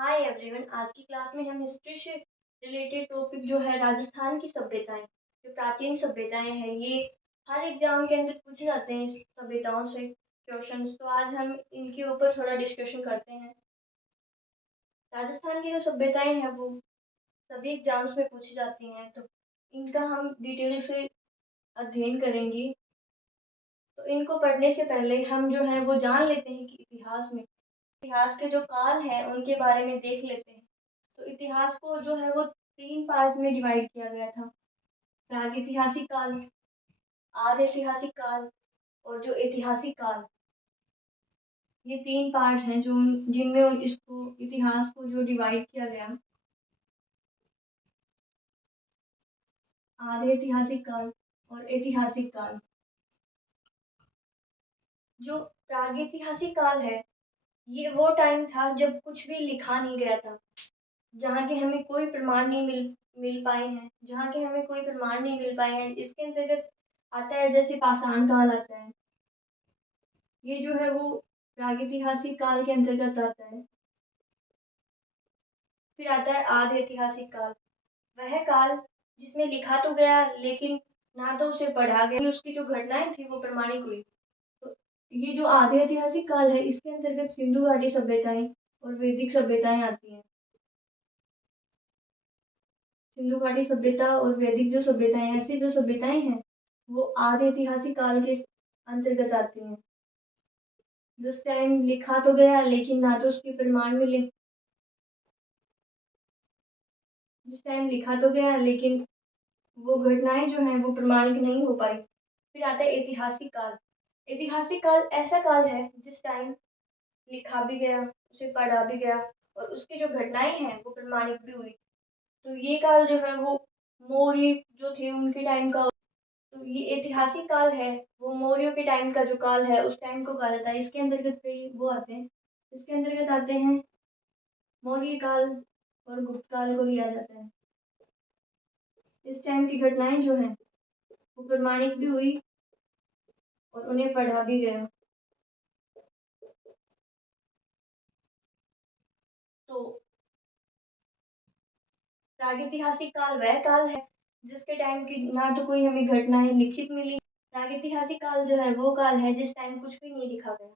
Hi everyone, आज की class में हम हिस्ट्री से रिलेटेड टॉपिक जो है राजस्थान की सभ्यताएं, जो प्राचीन सभ्यताएं हैं, ये हर एग्जाम के अंदर पूछे जाते हैं। इस सभ्यताओं से क्वेश्चंस, तो आज हम इनके ऊपर थोड़ा डिस्कशन करते हैं। राजस्थान की जो सभ्यताएं हैं वो सभी एग्जाम्स में पूछी जाती हैं, तो इनका हम डिटेल से अध्ययन करेंगे। तो इनको पढ़ने से पहले हम जो है वो जान लेते हैं कि इतिहास के जो काल हैं उनके बारे में देख लेते हैं। तो इतिहास को जो है वो 3 पार्ट में डिवाइड किया गया था। प्रागैतिहासिक काल, आद्य ऐतिहासिक काल और जो ऐतिहासिक काल। ये 3 पार्ट हैं जो जिनमें इसको इतिहास को जो डिवाइड किया गया। आद्य ऐतिहासिक काल और ऐतिहासिक काल। जो प्रागैतिहासिक काल है, ये वो टाइम था जब कुछ भी लिखा नहीं गया था, जहाँ के हमें कोई प्रमाण नहीं मिल पाए हैं, इसके अंतर्गत आता है जैसे पाषाण काल आता है। ये जो है वो प्रागैतिहासिक काल के अंतर्गत आता है। फिर आता है आद्य ऐतिहासिक काल। वह काल जिसमें लिखा तो गया लेकिन ना तो उसे पढ़ा गया, उसकी जो घटनाएं थी वो प्रमाणिक हुई। तो ये जो आद्य ऐतिहासिक काल है, इसके अंतर्गत सिंधु घाटी सभ्यताएं और वैदिक सभ्यताएं आती हैं। सिंधु घाटी सभ्यता और वैदिक जो सभ्यताएं, ऐसी जो सभ्यताएं हैं, वो आद्य ऐतिहासिक काल के अंतर्गत आती हैं। जिस टाइम लिखा तो गया लेकिन ना तो उसके प्रमाण मिले, जिस टाइम लिखा तो गया लेकिन वो घटनाएं जो हैं वो प्रमाणिक नहीं हो पाई। फिर आता है ऐतिहासिक काल। ऐतिहासिक काल ऐसा काल है जिस टाइम लिखा भी गया, उसे पढ़ा भी गया और उसकी जो घटनाएं हैं वो प्रमाणिक भी हुई। तो ये काल जो है वो मौर्य जो थे उनके टाइम का। तो ये ऐतिहासिक काल है, वो मौर्यों के टाइम का जो काल है उस टाइम को कहा जाता है। इसके अंतर्गत कई वो आते हैं, इसके अंतर्गत आते हैं मौर्य काल और गुप्त काल को लिया जाता है। इस टाइम की घटनाएं जो हैं वो प्रमाणिक भी हुई और उन्हें पढ़ा भी गया। तो प्रागैतिहासिक काल वह काल है जिसके टाइम की ना तो कोई हमें घटनाएं लिखित मिली। प्रागैतिहासिक काल जो है वो काल है जिस टाइम कुछ भी नहीं लिखा गया।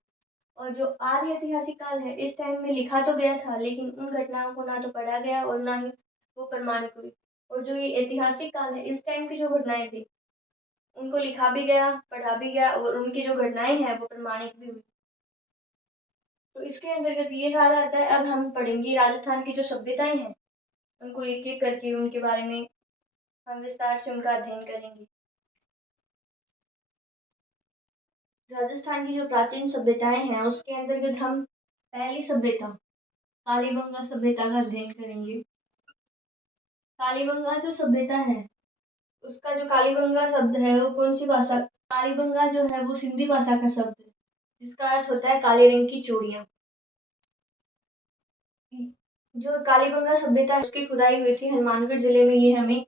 और जो आर्य ऐतिहासिक काल है, इस टाइम में लिखा तो गया था लेकिन उन घटनाओं को ना तो पढ़ा गया और ना ही वो प्रमाणित हुई। और जो ये ऐतिहासिक काल है, इस टाइम की जो घटनाएं थी उनको लिखा भी गया, पढ़ा भी गया और उनकी जो घटनाएं हैं वो प्रमाणित भी हुई। तो इसके अंतर्गत ये सारा आता है। अब हम पढ़ेंगे राजस्थान की जो सभ्यताएं हैं, उनको एक एक करके उनके बारे में हम विस्तार से उनका अध्ययन करेंगे। राजस्थान की जो प्राचीन सभ्यताएं हैं उसके अंतर्गत हम पहली सभ्यता कालीबंगा सभ्यता का अध्ययन करेंगे। कालीबंगा जो सभ्यता है, उसका जो कालीबंगा शब्द है वो कौन सी भाषा। कालीबंगा जो है वो सिंधी भाषा का शब्द है जिसका अर्थ होता है काले रंग की चूड़ियां। जो कालीबंगा सभ्यता है उसकी खुदाई हुई थी हनुमानगढ़ जिले में, ये हमें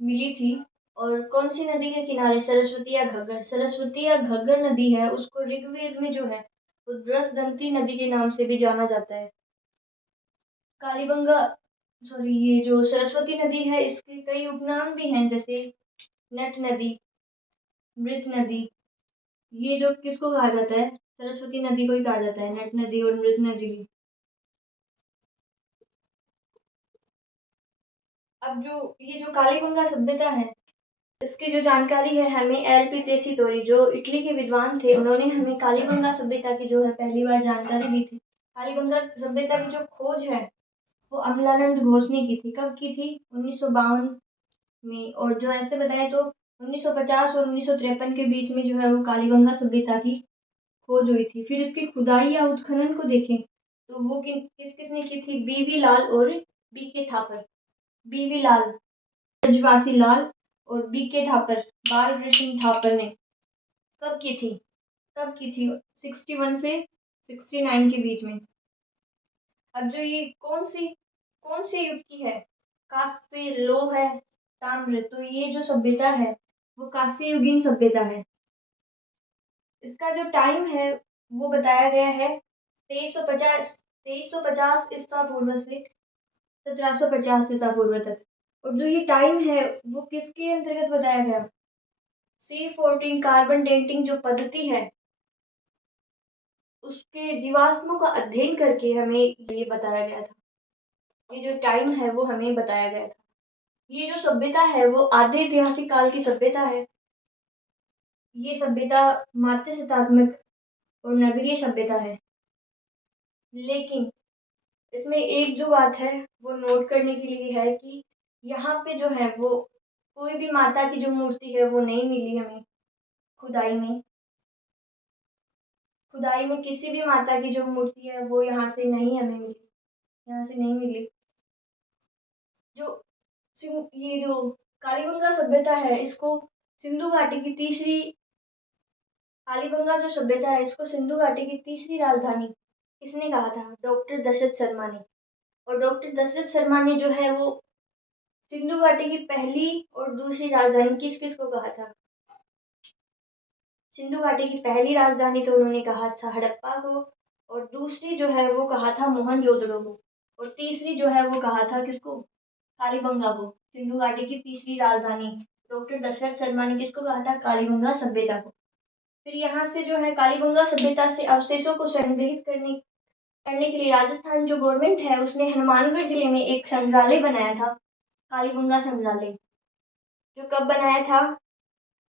मिली थी। और कौन सी नदी के किनारे, सरस्वती या घग्गर। सरस्वती या घग्गर नदी है, उसको ऋग्वेद में जो है वो बृहस्पति नदी के नाम से भी जाना जाता है। कालीबंगा ये जो सरस्वती नदी है इसके कई उपनाम भी हैं, जैसे नट नदी, मृत नदी। ये जो किसको कहा जाता है, सरस्वती नदी को ही कहा जाता है, नट नदी और मृत नदी भी। अब ये जो कालीबंगा सभ्यता है, इसकी जो जानकारी है हमें एल.पी. देसितोरी, जो इटली के विद्वान थे, उन्होंने हमें कालीबंगा सभ्यता की जो है पहली बार जानकारी दी थी। कालीबंगा सभ्यता की जो खोज है वो अमलानंद घोष ने की थी। कब की थी? 1952 में। और जो ऐसे बताएं तो 1950 और 1953 के बीच में जो है वो कालीबंगा सभ्यता की खोज हुई थी। फिर इसकी खुदाई या उत्खनन को देखें तो वो किस किसने की थी? बी.वी. लाल और बी.के. थापर। बी.वी. लाल, ब्रजवासी लाल और बी.के. थापर, बालकृष्ण थापर ने कब की थी 61 से 69 के बीच में। अब जो ये कौन से युग की है? कांस्य, लोह है, ताम्र। तो ये जो सभ्यता है वो कांस्य युगीन सभ्यता है। इसका जो टाइम है वो बताया गया है 2350 2350 ईसा पूर्व से 1750 ईसा पूर्व तक। और जो ये टाइम है वो किसके अंतर्गत बताया गया? C14 कार्बन डेटिंग जो पद्धति है उसके जीवाश्मों का अध्ययन करके हमें ये बताया गया था। ये जो टाइम है वो हमें बताया गया था। ये जो सभ्यता है वो आधे ऐतिहासिक काल की सभ्यता है। ये सभ्यता मात्र शतात्मक और नगरीय सभ्यता है। लेकिन इसमें एक जो बात है वो नोट करने के लिए है कि यहाँ पे जो है वो कोई भी माता की जो मूर्ति है वो नहीं मिली हमें खुदाई में। खुदाई में किसी भी माता की जो मूर्ति है वो यहाँ से नहीं हमें मिली, यहाँ से नहीं मिली। जो ये जो कालीबंगा सभ्यता है इसको सिंधु घाटी की तीसरी कालीबंगा जो सभ्यता है इसको सिंधु घाटी की तीसरी राजधानी किसने कहा था? डॉक्टर दशरथ शर्मा ने। और डॉक्टर दशरथ शर्मा ने जो है वो सिंधु घाटी की पहली और दूसरी राजधानी किस किस को कहा था? सिंधु घाटी की पहली राजधानी तो उन्होंने कहा था हड़प्पा को, और दूसरी जो है वो कहा था मोहनजोदड़ो को, और तीसरी जो है वो कहा था किसको? कालीबंगा को। सिंधु घाटी की तीसरी राजधानी डॉक्टर दशरथ शर्मा ने किसको कहा था? कालीबंगा सभ्यता को। फिर यहाँ से जो है कालीबंगा सभ्यता से अवशेषों को संग्रहित करने के लिए राजस्थान जो गवर्नमेंट है उसने हनुमानगढ़ जिले में एक संग्रहालय बनाया था, कालीबंगा संग्रहालय, जो कब बनाया था?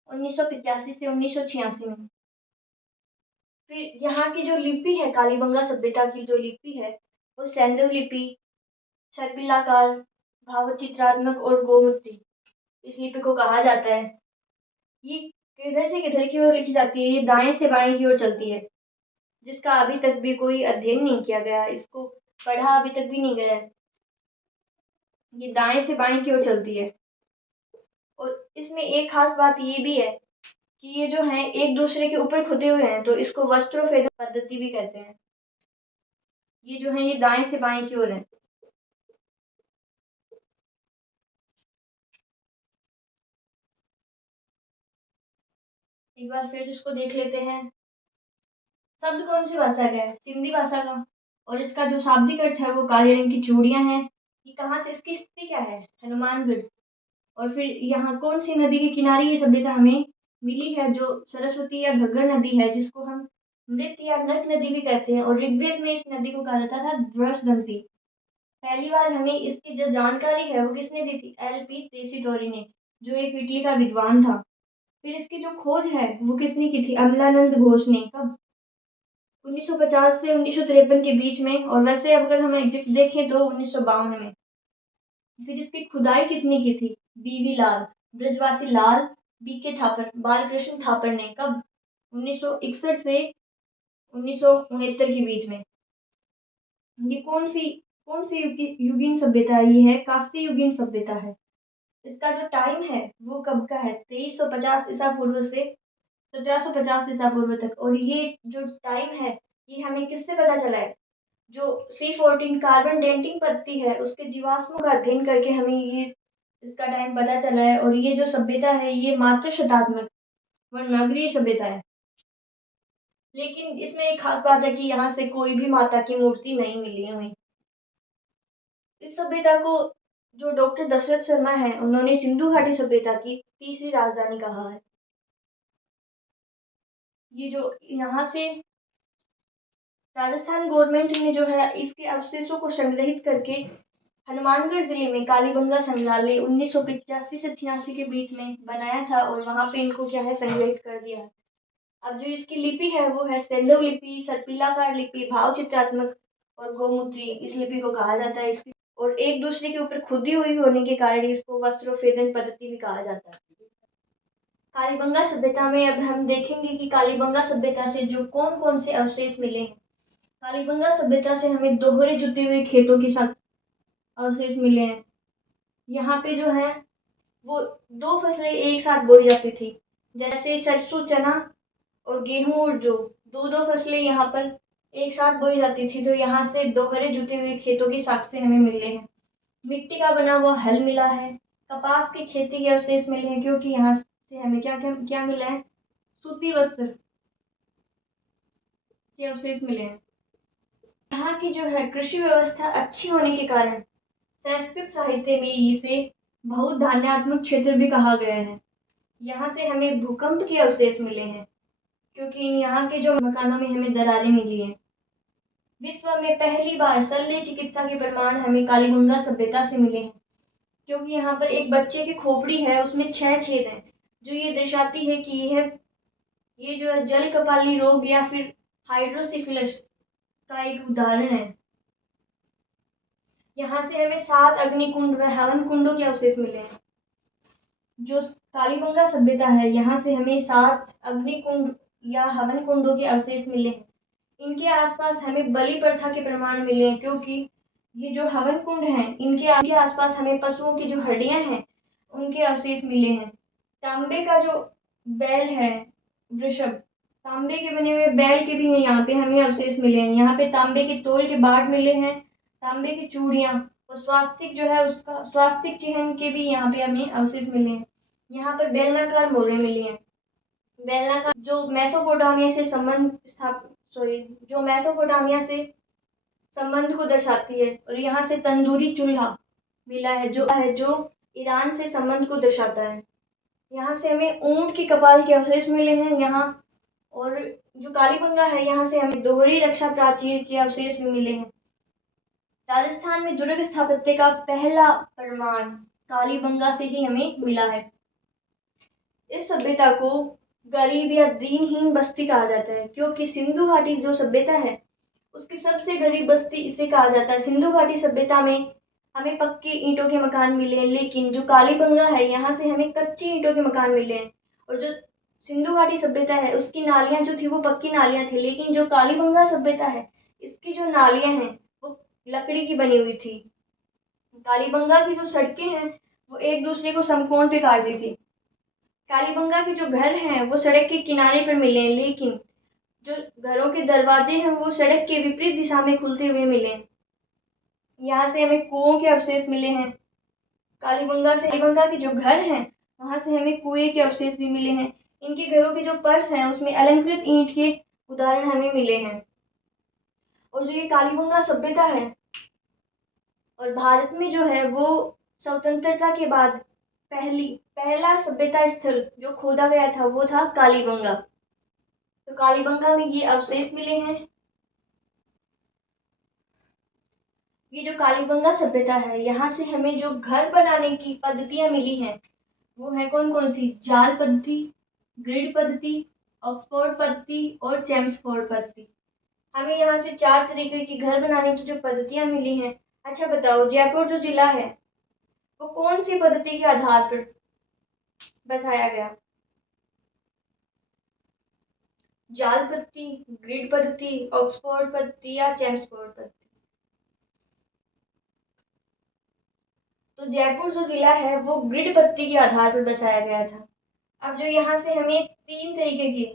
1985 से 1986 में। फिर यहाँ की जो लिपि है कालीबंगा सभ्यता की जो लिपि है वो सैंधव लिपि, सर्पिलाकार, भावचित्रात्मक और गोमुद्री इस लिपि को कहा जाता है। ये किधर से किधर की ओर लिखी जाती है? ये दाएं से बाएं की ओर चलती है, जिसका अभी तक भी कोई अध्ययन नहीं किया गया, इसको पढ़ा अभी तक भी नहीं गया है। ये दाएं से बाएं की ओर चलती है। और इसमें एक खास बात ये भी है कि ये जो है एक दूसरे के ऊपर खुदे हुए हैं, तो इसको वस्त्रोत्थान पद्धति भी कहते हैं। ये जो है ये दाएं से बाएं की ओर है। एक बार फिर इसको देख लेते हैं। शब्द कौन सी भाषा का है? सिंधी भाषा का। और इसका जो शाब्दिक अर्थ है वो काले रंग की चूड़ियां हैं। ये कहाँ से, इसकी स्थिति क्या है? हनुमानगढ़। और फिर यहाँ कौन सी नदी के किनारे ये सभ्यता हमें मिली है? जो सरस्वती या घग्गर नदी है, जिसको हम मृत या नर्क नदी भी कहते हैं। और ऋग्वेद में इस नदी को कहा जाता था बृहस्पति। पहली बार हमें इसकी जो जानकारी है वो किसने दी थी? LP तेसीटोरी ने, जो एक इटली का विद्वान था। फिर इसकी जो खोज है वो किसने की थी? अमलानंद घोष ने। कब? 1950 से 1953 के बीच में। और वैसे अगर हम एग्जैक्ट देखें तो 1952 में। फिर इसकी खुदाई किसने की थी? BV लाल, ब्रजवासी लाल, BK थापर, बालकृष्ण थापर ने। कब? 1961 से 1969 के बीच में। ये कौन सी युगीन सभ्यता है? ये है कांस्य युगीन सभ्यता है। इसका जो टाइम है वो कब का है? 2350 ईसा पूर्व से 1750 ईसा पूर्व तक। और ये जो टाइम है ये हमें किससे पता चला है? जो C14 कार्बन डेटिंग पद्धति है उसके जीवाश्मों का अध्ययन करके हमें ये इसका टाइम पता चला है। और ये जो सभ्यता है ये मात्र शतात्मक व नगरीय सभ्यता है। लेकिन इसमें एक खास बात है कि यहाँ से कोई भी माता की मूर्ति नहीं मिली हमें। इस सभ्यता को जो डॉक्टर दशरथ शर्मा है उन्होंने सिंधु घाटी सभ्यता की तीसरी राजधानी कहा है। ये जो यहाँ से राजस्थान गवर्नमेंट ने जो है इसके अवशेषों को संग्रहित करके हनुमानगढ़ जिले में कालीबंगा संग्रहालय 1985 से 86 के बीच में बनाया था, और वहां पे इनको क्या है संग्रहित कर दिया है। अब जो इसकी लिपि है वो है सेंधव लिपि, सर्पिलाकार लिपि, भाव चित्रात्मक और गोमुद्री इस लिपि को कहा जाता है। इसकी और एक दूसरे के ऊपर खुदी हुई होने के कारण इसको वस्त्रोत्थान पद्धति भी कहा जाता है। कालीबंगा सभ्यता में अब हम देखेंगे कि कालीबंगा सभ्यता से जो कौन कौन से अवशेष मिले हैं। कालीबंगा सभ्यता से हमें दोहरे जुते हुए खेतों के साथ अवशेष मिले हैं। यहाँ पे जो है वो दो फसलें एक साथ बोई जाती थी, जैसे सरसों, चना और गेहूं, और जो दो दो फसलें यहाँ पर एक साथ बोई जाती थी। तो यहाँ से दोहरे जुते हुए खेतों के साक्ष्य हमें मिले हैं। मिट्टी का बना हुआ हल मिला है। कपास की खेती के अवशेष मिले हैं, क्योंकि यहाँ से हमें क्या क्या क्या मिला है? सूती वस्त्र के अवशेष मिले हैं। यहाँ की जो है कृषि व्यवस्था अच्छी होने के कारण संस्कृत साहित्य में इसे बहुत धान्यात्मक क्षेत्र भी कहा गया है। यहाँ से हमें भूकंप के अवशेष मिले हैं, क्योंकि यहाँ के जो मकानों में हमें दरारें मिली हैं। विश्व में पहली बार शल्य चिकित्सा के प्रमाण हमें कालीबंगा सभ्यता से मिले हैं, क्योंकि यहाँ पर एक बच्चे की खोपड़ी है, उसमें 6 छेद हैं, जो ये दर्शाती है कि ये जो है जल कपाली रोग या फिर हाइड्रोसिफिलिस का एक उदाहरण है। यहाँ से हमें 7 अग्निकुंड व हवन कुंडों के अवशेष मिले हैं। जो कालीबंगा सभ्यता है, यहाँ से हमें 7 अग्निकुंड या हवन कुंडों के अवशेष मिले हैं। इनके आसपास हमें बलि प्रथा के प्रमाण मिले हैं, क्योंकि ये जो हवन कुंड हैं, इनके आसपास हमें पशुओं की जो हड्डियां हैं उनके अवशेष मिले हैं। तांबे का जो बैल है, वृषभ, तांबे के बने हुए बैल के भी यहाँ पे हमें अवशेष मिले हैं। यहाँ पे तांबे के तोल के बाट मिले हैं, तांबे की चूड़ियाँ और स्वास्तिक जो है उसका स्वास्तिक चिन्ह के भी यहाँ पे हमें अवशेष मिले हैं। यहाँ पर बेलनाकार मोहरें मिली हैं। बेलनाकार जो मेसोपोटामिया से संबंध को दर्शाती है, और यहाँ से तंदूरी चूल्हा मिला है जो ईरान से संबंध को दर्शाता है। यहाँ से हमें ऊंट की कपाल के अवशेष मिले हैं यहाँ, और जो कालीबंगा है यहाँ से हमें दोहरी रक्षा प्राचीर के अवशेष भी मिले हैं। राजस्थान में दुर्ग स्थापत्य का पहला प्रमाण कालीबंगा से ही हमें मिला है। इस सभ्यता को गरीब या दीनहीन बस्ती कहा जाता है, क्योंकि सिंधु घाटी जो सभ्यता है उसकी सबसे गरीब बस्ती इसे कहा जाता है। सिंधु घाटी सभ्यता में हमें पक्के ईंटों के मकान मिले हैं, लेकिन जो कालीबंगा है यहाँ से हमें कच्चे ईंटों के मकान मिले हैं। और जो सिंधु घाटी सभ्यता है उसकी नालियाँ जो थी वो पक्की नालियाँ थी, लेकिन जो कालीबंगा सभ्यता है इसकी जो नालियाँ हैं वो लकड़ी की बनी हुई थी। कालीबंगा की जो सड़कें हैं वो एक दूसरे को समकोण पे काट रही थी। कालीबंगा के जो घर हैं वो सड़क के किनारे पर मिले हैं, लेकिन जो घरों के दरवाजे हैं वो सड़क के विपरीत दिशा में खुलते हुए मिले हैं। यहाँ से हमें कुओं के अवशेष मिले हैं। कालीबंगा के जो घर हैं वहां से हमें कुएं के अवशेष भी मिले हैं। इनके घरों के जो फर्श हैं उसमें अलंकृत ईंट के उदाहरण हमें मिले हैं। और जो ये कालीबंगा सभ्यता है और भारत में जो है वो स्वतंत्रता के बाद पहला सभ्यता स्थल जो खोदा गया था वो था कालीबंगा। तो कालीबंगा में ये अवशेष मिले हैं। ये जो कालीबंगा सभ्यता है यहाँ से हमें जो घर बनाने की पद्धतियां मिली हैं वो है कौन कौन सी? जाल पद्धति, ग्रिड पद्धति, ऑक्सफोर्ड पद्धति और चेम्सफोर्ड पद्धति। हमें यहाँ से 4 तरीके की घर बनाने की जो पद्धतियां मिली हैं। अच्छा बताओ, जयपुर जो जिला है वो कौन सी पद्धति के आधार पर बसाया गया? जाल पद्धति, ग्रिड पद्धति, ऑक्सफोर्ड पद्धति या चेम्सफोर्ड पद्धति? तो जयपुर जो जिला है वो ग्रिड पद्धति के आधार पर बसाया गया था। अब जो यहाँ से हमें 3 तरीके के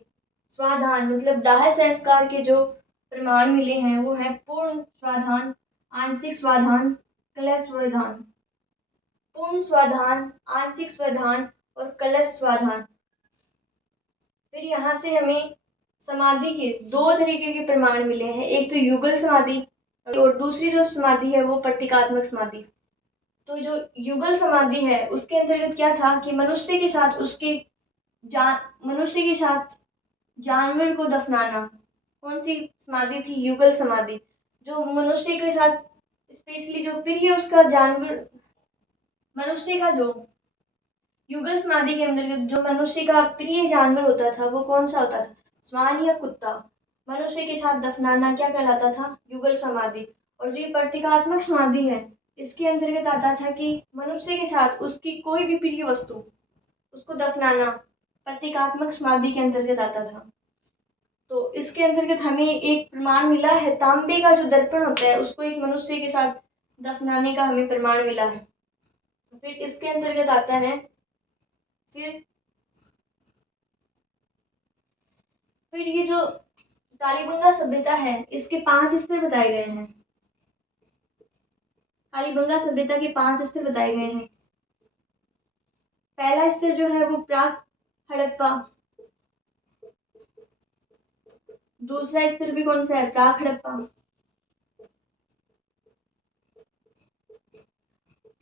स्वाधान मतलब दाह संस्कार के जो प्रमाण मिले हैं वो है पूर्ण स्वाधान, आंशिक स्वाधान, कलश स्वाधान। पूर्ण स्वाधान, आंशिक स्वाधान और कलश स्वाधान। फिर यहाँ से हमें समाधि के 2 तरीके के प्रमाण मिले हैं, एक तो युगल समाधि और दूसरी जो समाधि है वो प्रतीकात्मक समाधि। तो जो युगल समाधि है उसके अंतर्गत क्या था कि मनुष्य के साथ जानवर को दफनाना। कौन सी समाधि थी? युगल समाधि। जो मनुष्य के साथ स्पेशली जो प्रिय उसका जानवर, मनुष्य का जो युगल समाधि के अंतर्गत जो मनुष्य का प्रिय जानवर होता था वो कौन सा होता था? श्वान या कुत्ता। मनुष्य के साथ दफनाना क्या कहलाता था? युगल समाधि। और जो ये प्रतीकात्मक समाधि है इसके अंतर्गत आता था कि मनुष्य के साथ उसकी कोई भी प्रिय वस्तु उसको दफनाना प्रतीकात्मक समाधि के अंतर्गत आता था। तो इसके अंतर्गत हमें एक प्रमाण मिला है, तांबे का जो दर्पण होता है उसको एक मनुष्य के साथ दफनाने का हमें प्रमाण मिला है। फिर इसके अंतर्गत आता है फिर ये जो कालीबंगा सभ्यता है इसके 5 स्तर बताए गए हैं। कालीबंगा सभ्यता के 5 स्तर बताए गए हैं। पहला स्तर जो है वो प्राक हड़प्पा। दूसरा स्तर भी कौन सा है? प्राक हड़प्पा।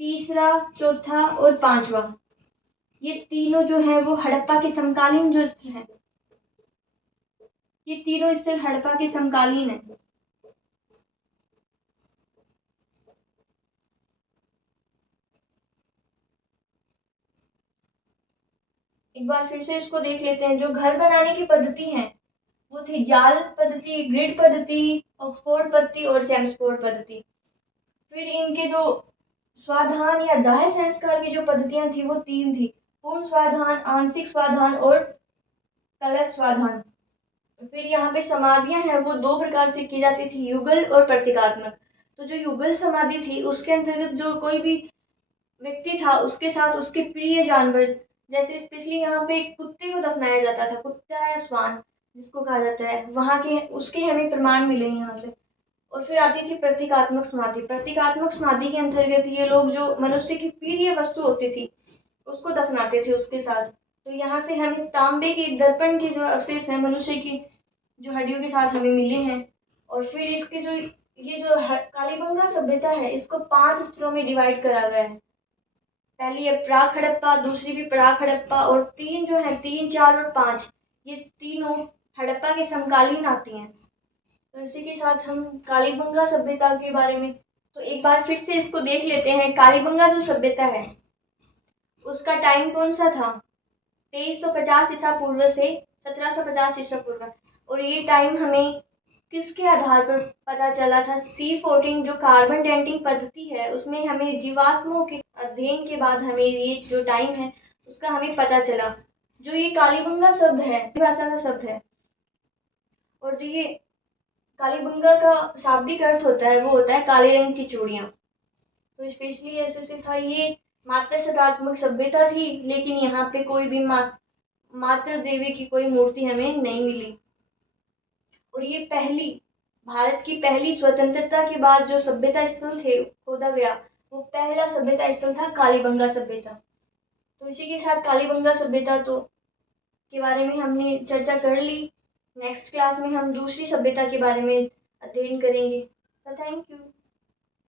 तीसरा, चौथा और पांचवा, ये तीनों जो है वो हड़प्पा के समकालीन जो स्तर हैं, ये तीनों स्तर हड़प्पा के समकालीन है। एक बार फिर से इसको देख लेते हैं। जो घर बनाने की पद्धति है वो थी जाल पद्धति, ग्रिड पद्धति, ऑक्सफोर्ड पद्धति और चेम्सफोर्ड पद्धति। फिर इनके जो स्वाधान या दाह संस्कार की जो पद्धतियां थी वो तीन थी: पूर्ण स्वाधान, आंशिक स्वाधान और कलश स्वाधान। फिर यहाँ पे समाधियां हैं वो दो प्रकार से की जाती थी, युगल और प्रतीकात्मक। तो जो युगल समाधि थी उसके अंतर्गत जो कोई भी व्यक्ति था उसके साथ उसके प्रिय जानवर, जैसे स्पेशली यहाँ पे कुत्ते को दफनाया जाता था, कुत्ता या श्वान जिसको कहा जाता है, वहाँ के उसके हमें प्रमाण मिले यहाँ से। और फिर आती थी प्रतीकात्मक समाधि। प्रतीकात्मक समाधि के अंतर्गत ये लोग जो मनुष्य की प्रिय वस्तु होती थी उसको दफनाते थे उसके साथ। तो यहाँ से हमें तांबे के दर्पण के जो अवशेष हैं मनुष्य की जो हड्डियों के साथ हमें मिले हैं। और फिर इसके जो ये जो कालीबंगा सभ्यता है इसको 5 स्तरों में डिवाइड करा गया है। पहली है प्राक हड़प्पा, दूसरी भी प्राक हड़प्पा, और तीन जो है 3, 4 और 5 ये तीनों हड़प्पा के समकालीन आती हैं। तो इसी के साथ हम कालीबंगा सभ्यता के बारे में तो एक बार फिर से इसको देख लेते हैं। कालीबंगा जो सभ्यता है उसका टाइम कौन सा था? 2350 ईसा पूर्व से 1750 ईसा पूर्व। और ये टाइम हमें किसके आधार पर पता चला था? C14 जो कार्बन डेटिंग पद्धति है उसमें हमें जीवाश्मों के अध्ययन के बाद हमें ये जो टाइम है उसका हमें पता चला। जो ये कालीबंगा शब्द है भाषा का शब्द है, और जो ये कालीबंगा का शाब्दिक अर्थ होता है वो होता है काले रंग की चूड़ियाँ। तो स्पेशली ऐसे से था, ये मात्र सदात्मक सभ्यता थी, लेकिन यहाँ पे कोई भी मात्र देवी की कोई मूर्ति हमें नहीं मिली। और ये पहली भारत की पहली स्वतंत्रता के बाद जो सभ्यता स्थल थे खोदा गया वो पहला सभ्यता स्थल था कालीबंगा सभ्यता। तो इसी के साथ कालीबंगा सभ्यता तो के बारे में हमने चर्चा कर ली। नेक्स्ट क्लास में हम दूसरी सभ्यता के बारे में अध्ययन करेंगे। तो थैंक यू।